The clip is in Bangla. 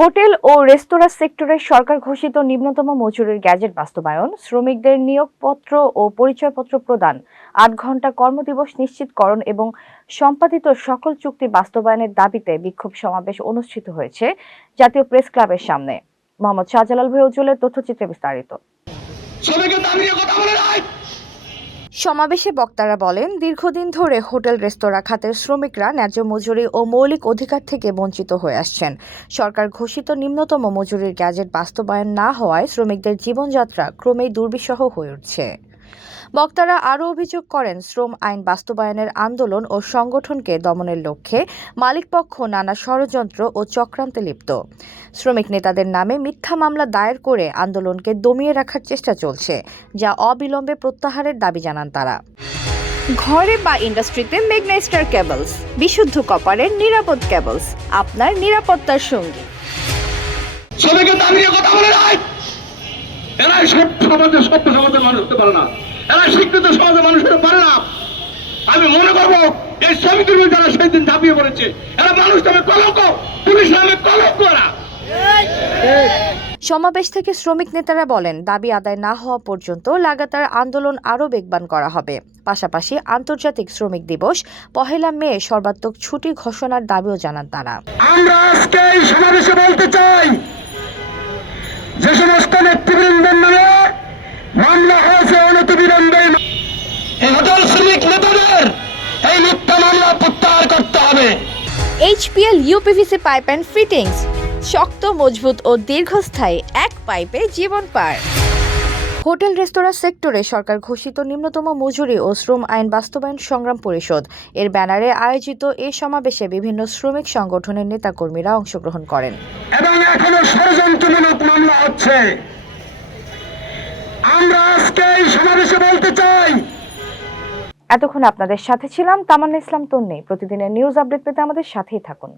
হোটেল ও রেস্তোরাঁ সেক্টরে সরকার ঘোষিত নিম্নতম মজুরির গ্যাজেট বাস্তবায়ন, শ্রমিকদের নিয়োগপত্র ও পরিচয়পত্র প্রদান, ৮ ঘণ্টা কর্মদিবস নিশ্চিতকরণ এবং সম্পাদিত সকল চুক্তি বাস্তবায়নের দাবিতে বিক্ষোভ সমাবেশ অনুষ্ঠিত হয়েছে জাতীয় প্রেস ক্লাবের সামনে। মোহাম্মদ শাহজালাল উজ্জ্বলের তথ্যচিত্রে বিস্তারিত। সমাবেশে বক্তারা বলেন, দীর্ঘদিন ধরে হোটেল রেস্তোরাঁ খাতের শ্রমিকরা ন্যায্য মজুরি ও মৌলিক অধিকার থেকে বঞ্চিত হয়ে আসছেন। সরকার ঘোষিত নিম্নতম মজুরির গ্যাজেট বাস্তবায়ন না হওয়ায় শ্রমিকদের জীবনযাত্রা ক্রমেই দুর্বিষহ হয়ে উঠছে। বক্তারা আরও অভিযোগ করেন, শ্রম আইন বাস্তবায়নের আন্দোলন ও সংগঠনকে দমনের লক্ষ্যে মালিকপক্ষ নানা ষড়যন্ত্র ও চক্রান্তে লিপ্ত। শ্রমিক নেতাদের নামে মিথ্যা মামলা দায়ের করে আন্দোলনকে দমিয়ে রাখার চেষ্টা চলছে, যা অবিলম্বে প্রত্যাহারের দাবি জানান তারা। ঘরে বা ইন্ডাস্ট্রিতে মেঘনা স্টার কেবলস, বিশুদ্ধ কপারের নিরাপদ কেবলস, আপনার নিরাপত্তার সঙ্গী। শ্রমিকের দাবি নিয়ে কথা বলে নাই, এরা সভ্য সমাজের মানুষ হতে পারে না, এরা শিক্ষিত সমাজের মানুষ হতে পারে না। আমি মনে করবো এই শ্রমিকদের মধ্যে যারা সেই দিন ঝাঁপিয়ে পড়েছে, এরা মানুষ নামে কলঙ্ক, পুলিশ নামে কলঙ্ক। সমাবেশ থেকে শ্রমিক নেতারা বলেন, দাবি আদায় না হওয়া পর্যন্ত লাগাতার আন্দোলন আরও বেগবান করা হবে। পাশাপাশি আন্তর্জাতিক শ্রমিক দিবস ১ মে সর্বাত্মক ছুটি ঘোষণার দাবিও জানান তারা। আমরা আজকে এই সমাবেশে বলতে চাই, যে সমস্ত নেতৃবৃন্দের নামে মামলা হয়েছে অনতিবিলম্বে এই হোটেল শ্রমিক নেতাদের এই মিথ্যা মামলা প্রত্যাহার করতে হবে। HPL UPVC pipe and fittings, শক্ত, মজবুত ও দীর্ঘস্থায়ী, এক পাইপে জীবন পার। হোটেল রেস্তোরাঁ সেক্টরে সরকার ঘোষিত নিম্নতম মজুরি ও শ্রম আইন বাস্তবায়ন সংগ্রাম পরিষদ এর ব্যানারে আয়োজিত এই সমাবেশে বিভিন্ন শ্রমিক সংগঠনের নেতাকর্মীরা অংশগ্রহণ করেন। এবং এখনো ষড়যন্ত্রমূলক মামলা হচ্ছে। আমরা আজকে এই সমাবেশে বলতে চাই। এতক্ষণ আপনাদের সাথে ছিলাম তামান্না ইসলাম তন্নি। প্রতিদিনের নিউজ আপডেট পেতে আমাদের সাথেই থাকুন।